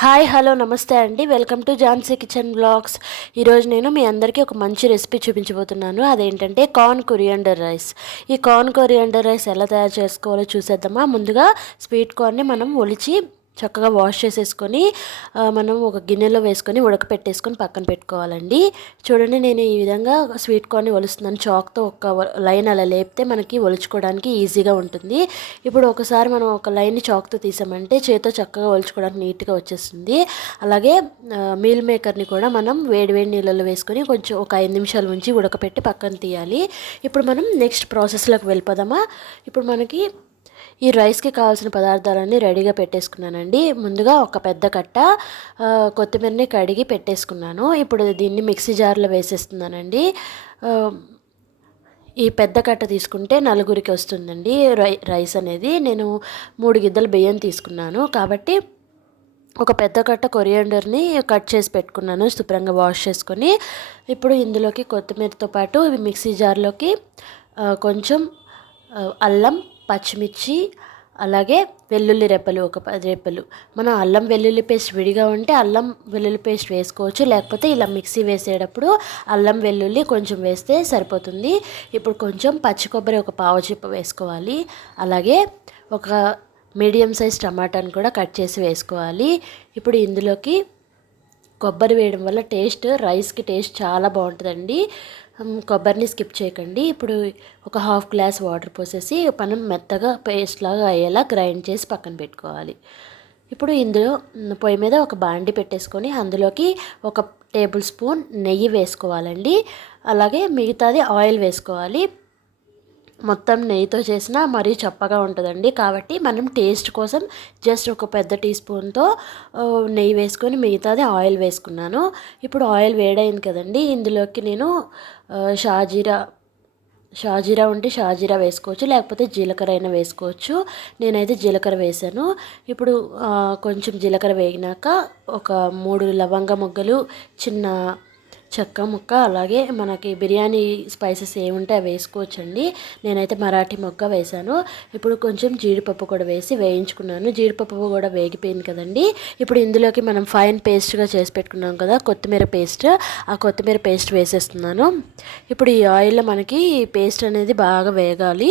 Hi hello నమస్తే అండి. Welcome to Jhansi kitchen blogs. ఈరోజు నేను మీ అందరికీ ఒక మంచి రెసిపీ చూపించబోతున్నాను. అదేంటంటే కార్న్ కొరియాండర్ రైస్. ఈ కార్న్ కొరియాండర్ రైస్ ఎలా తయారు చేసుకోవాలో చూసేద్దామా. ముందుగా స్వీట్ కార్న్ని మనం ఒలిచి చక్కగా వాష్ చేసేసుకొని మనం ఒక గిన్నెలో వేసుకొని ఉడకపెట్టేసుకొని పక్కన పెట్టుకోవాలండి. చూడండి, నేను ఈ విధంగా స్వీట్ కార్న్ని ఒలుస్తున్నాను. చాక్తో ఒక లైన్ అలా లేపితే మనకి ఒలుచుకోవడానికి ఈజీగా ఉంటుంది. ఇప్పుడు ఒకసారి మనం ఒక లైన్ని చాక్తో తీసామంటే చేతితో చక్కగా ఒలుచుకోవడానికి నీట్గా వచ్చేస్తుంది. అలాగే మీల్ మేకర్ని కూడా మనం వేడి వేడి నీళ్ళలో వేసుకొని కొంచెం ఒక 5 నిమిషాల నుంచి ఉడకపెట్టి పక్కన తీయాలి. ఇప్పుడు మనం నెక్స్ట్ ప్రాసెస్లోకి వెళ్ళిపోదామా. ఇప్పుడు మనకి ఈ రైస్కి కావాల్సిన పదార్థాలన్నీ రెడీగా పెట్టేసుకున్నానండి. ముందుగా ఒక పెద్ద కట్ట కొత్తిమీరని కడిగి పెట్టేసుకున్నాను. ఇప్పుడు దీన్ని మిక్సీ జార్లో వేసేస్తున్నానండి. ఈ పెద్ద కట్ట తీసుకుంటే నలుగురికి వస్తుందండి రైస్ అనేది. నేను 3 గిద్దలు బియ్యం తీసుకున్నాను కాబట్టి ఒక పెద్ద కట్ట కొరియాండర్ని కట్ చేసి పెట్టుకున్నాను, శుభ్రంగా వాష్ చేసుకొని. ఇప్పుడు ఇందులోకి కొత్తిమీరతో పాటు మిక్సీ జార్లోకి కొంచెం అల్లం, పచ్చిమిర్చి, అలాగే వెల్లుల్లి రెప్పలు ఒక 10 రెప్పలు. మనం అల్లం వెల్లుల్లి పేస్ట్ విడిగా ఉంటే అల్లం వెల్లుల్లి పేస్ట్ వేసుకోవచ్చు, లేకపోతే ఇలా మిక్సీ వేసేటప్పుడు అల్లం వెల్లుల్లి కొంచెం వేస్తే సరిపోతుంది. ఇప్పుడు కొంచెం పచ్చి కొబ్బరి ఒక పావు చిప్ప వేసుకోవాలి. అలాగే ఒక మీడియం సైజ్ టమాటాని కూడా కట్ చేసి వేసుకోవాలి. ఇప్పుడు ఇందులోకి కొబ్బరి వేయడం వల్ల రైస్కి టేస్ట్ చాలా బాగుంటుందండి. కొబ్బరిని స్కిప్ చేయకండి. ఇప్పుడు ఒక 1/2 గ్లాస్ వాటర్ పోసేసి మనం మెత్తగా పేస్ట్ లాగా అయ్యేలా గ్రైండ్ చేసి పక్కన పెట్టుకోవాలి. ఇప్పుడు ఇందులో పొయ్యి మీద ఒక బాండి పెట్టేసుకొని అందులోకి ఒక టేబుల్ స్పూన్ నెయ్యి వేసుకోవాలండి. అలాగే మిగతాది ఆయిల్ వేసుకోవాలి. మొత్తం నెయ్యితో చేసినా మరీ చప్పగా ఉంటుందండి, కాబట్టి మనం టేస్ట్ కోసం జస్ట్ ఒక పెద్ద టీ స్పూన్తో నెయ్యి వేసుకొని మిగతాది ఆయిల్ వేసుకున్నాను. ఇప్పుడు ఆయిల్ వేడైంది కదండి, ఇందులోకి నేను షాజీరా ఉంటే షాజీరా వేసుకోవచ్చు, లేకపోతే జీలకర్ర అయినా వేసుకోవచ్చు. నేనైతే జీలకర్ర వేసాను. ఇప్పుడు కొంచెం జీలకర్ర వేగినాక ఒక 3 లవంగ మొగ్గలు, చిన్న చెక్క ముక్క, అలాగే మనకి బిర్యానీ స్పైసెస్ ఏముంటే అవి వేసుకోవచ్చండి. నేనైతే మరాఠీ మొగ్గ వేశాను. ఇప్పుడు కొంచెం జీడిపప్పు కూడా వేసి వేయించుకున్నాను. జీడిపప్పు కూడా వేగిపోయింది కదండి. ఇప్పుడు ఇందులోకి మనం ఫైన్ పేస్ట్గా చేసి పెట్టుకున్నాం కదా కొత్తిమీర పేస్ట్, ఆ కొత్తిమీర పేస్ట్ వేసేస్తున్నాను. ఇప్పుడు ఈ ఆయిల్లో మనకి పేస్ట్ అనేది బాగా వేగాలి.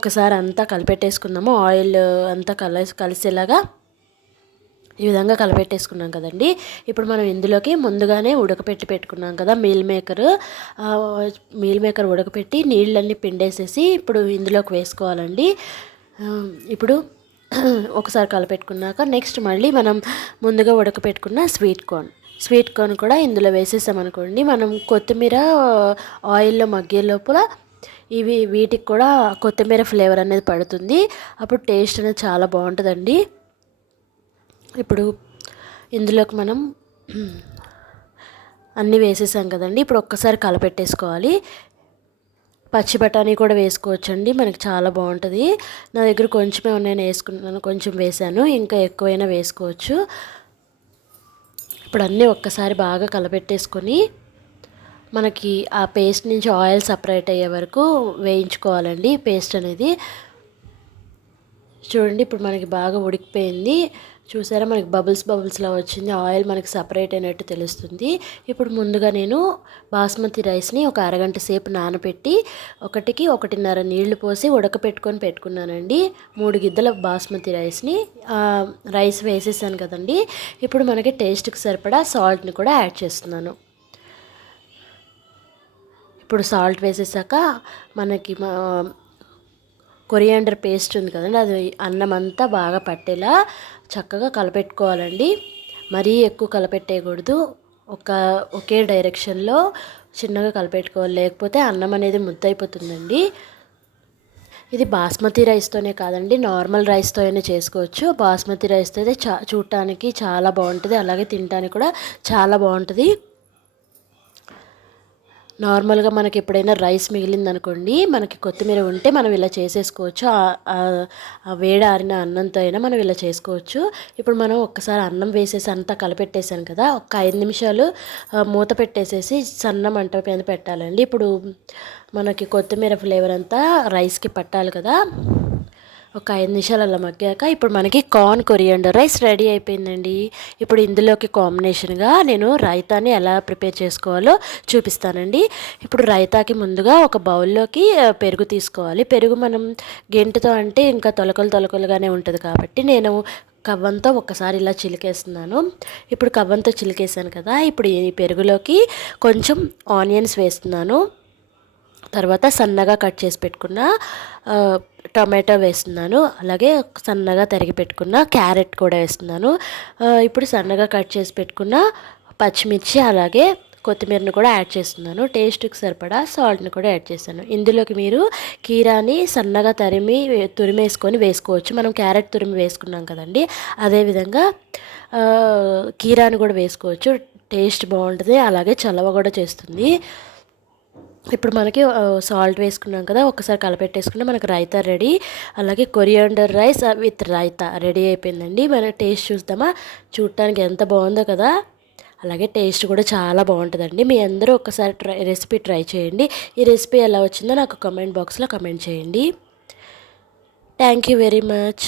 ఒకసారి అంతా కలిపెట్టేసుకుందాము. ఆయిల్ అంతా కలిసేలాగా ఈ విధంగా కలపెట్టేసుకున్నాం కదండి. ఇప్పుడు మనం ఇందులోకి ముందుగానే ఉడకపెట్టి పెట్టుకున్నాం కదా మీల్ మేకర్ ఉడకపెట్టి నీళ్ళన్నీ పిండేసేసి ఇప్పుడు ఇందులోకి వేసుకోవాలండి. ఇప్పుడు ఒకసారి కలపెట్టుకున్నాక నెక్స్ట్ మళ్ళీ మనం ముందుగా ఉడకపెట్టుకున్న స్వీట్ కార్న్ కూడా ఇందులో వేసేసామనుకోండి, మనం కొత్తిమీర ఆయిల్లో మగ్గే లోపల వీటికి కూడా కొత్తిమీర ఫ్లేవర్ అనేది పడుతుంది. అప్పుడు టేస్ట్ అనేది చాలా బాగుంటుందండి. ఇప్పుడు ఇందులోకి మనం అన్నీ వేసేసాం కదండి. ఇప్పుడు ఒక్కసారి కలపెట్టేసుకోవాలి. పచ్చి బఠానీ కూడా వేసుకోవచ్చండి, మనకి చాలా బాగుంటుంది. నా దగ్గర కొంచెమే నేను వేసుకున్నాను, కొంచెం వేసాను, ఇంకా ఎక్కువైనా వేసుకోవచ్చు. ఇప్పుడు అన్నీ ఒక్కసారి బాగా కలపెట్టేసుకొని మనకి ఆ పేస్ట్ నుంచి ఆయిల్ సపరేట్ అయ్యే వరకు వేయించుకోవాలండి. పేస్ట్ అనేది చూడండి, ఇప్పుడు మనకి బాగా ఉడికిపోయింది. చూసారా, మనకి బబుల్స్లా వచ్చింది, ఆయిల్ మనకి సపరేట్ అయినట్టు తెలుస్తుంది. ఇప్పుడు ముందుగా నేను బాస్మతి రైస్ని ఒక అరగంట సేపు నానబెట్టి 1.5 నీళ్లు పోసి ఉడకపెట్టుకొని పెట్టుకున్నానండి. 3 గిద్దల బాస్మతి రైస్ వేసేసాను కదండి. ఇప్పుడు మనకి టేస్ట్కి సరిపడా సాల్ట్ని కూడా యాడ్ చేస్తున్నాను. ఇప్పుడు సాల్ట్ వేసేసాక మనకి కొరియాండర్ పేస్ట్ ఉంది కదండి, అది అన్నం అంతా బాగా పట్టేలా చక్కగా కలపెట్టుకోవాలండి. మరీ ఎక్కువ కలపెట్టేయకూడదు, ఒకే డైరెక్షన్లో చిన్నగా కలపెట్టుకోవాలి, లేకపోతే అన్నం అనేది ముద్దయిపోతుందండి. ఇది బాస్మతి రైస్తోనే కాదండి, నార్మల్ రైస్తో అయినా చేసుకోవచ్చు. బాస్మతి రైస్తో అయితే చూడటానికి చాలా బాగుంటుంది, అలాగే తినడానికి కూడా చాలా బాగుంటుంది. నార్మల్గా మనకి ఎప్పుడైనా రైస్ మిగిలిందనుకోండి, మనకి కొత్తిమీర ఉంటే మనం ఇలా చేసేసుకోవచ్చు. ఆ వేడారిన అన్నంతో అయినా మనం ఇలా చేసుకోవచ్చు. ఇప్పుడు మనం ఒక్కసారి అన్నం వేసేసి అంతా కలపెట్టేసాను కదా, ఒక 5 నిమిషాలు మూత పెట్టేసేసి సన్న మంట మీద పెట్టాలండి. ఇప్పుడు మనకి కొత్తిమీర ఫ్లేవర్ అంతా రైస్కి పట్టాలి కదా, ఒక 5 నిమిషాలు అలా మగ్గాక ఇప్పుడు మనకి కార్న్ కొరియాండర్ రైస్ రెడీ అయిపోయిందండి. ఇప్పుడు ఇందులోకి కాంబినేషన్గా నేను రైతాని ఎలా ప్రిపేర్ చేసుకోవాలో చూపిస్తానండి. ఇప్పుడు రైతాకి ముందుగా ఒక బౌల్లోకి పెరుగు తీసుకోవాలి. పెరుగు మనం గెంటుతో అంటే ఇంకా తొలకలుగానే ఉంటుంది కాబట్టి నేను కవ్వంతో ఒక్కసారి ఇలా చిలికేస్తున్నాను. ఇప్పుడు కవ్వంతో చిలికేసాను కదా, ఇప్పుడు ఈ పెరుగులోకి కొంచెం ఆనియన్స్ వేస్తున్నాను. తర్వాత సన్నగా కట్ చేసి పెట్టుకున్న టొమాటో వేస్తున్నాను. అలాగే సన్నగా తరిగి పెట్టుకున్న క్యారెట్ కూడా వేస్తున్నాను. ఇప్పుడు సన్నగా కట్ చేసి పెట్టుకున్న పచ్చిమిర్చి అలాగే కొత్తిమీరను కూడా యాడ్ చేస్తున్నాను. టేస్ట్కి సరిపడా సాల్ట్ని కూడా యాడ్ చేస్తాను. ఇందులోకి మీరు కీరాని సన్నగా తురిమేసుకొని వేసుకోవచ్చు. మనం క్యారెట్ తురిమి వేసుకున్నాం కదండి, అదేవిధంగా కీరాని కూడా వేసుకోవచ్చు. టేస్ట్ బాగుంటుంది, అలాగే చలవ కూడా చేస్తుంది. ఇప్పుడు మనకి సాల్ట్ వేసుకున్నాం కదా, ఒకసారి కలపెట్టేసుకుంటే మనకు రైతా రెడీ. అలాగే coriander rice with raita ready అయిపోయిందండి. మన టేస్ట్ చూద్దామా? చూడటానికి ఎంత బాగుందో కదా, అలాగే టేస్ట్ కూడా చాలా బాగుంటుందండి. మీ అందరూ ఒకసారి రెసిపీ ట్రై చేయండి. ఈ రెసిపీ ఎలా వచ్చిందో నాకు కామెంట్ బాక్స్లో కామెంట్ చేయండి. Thank you very much.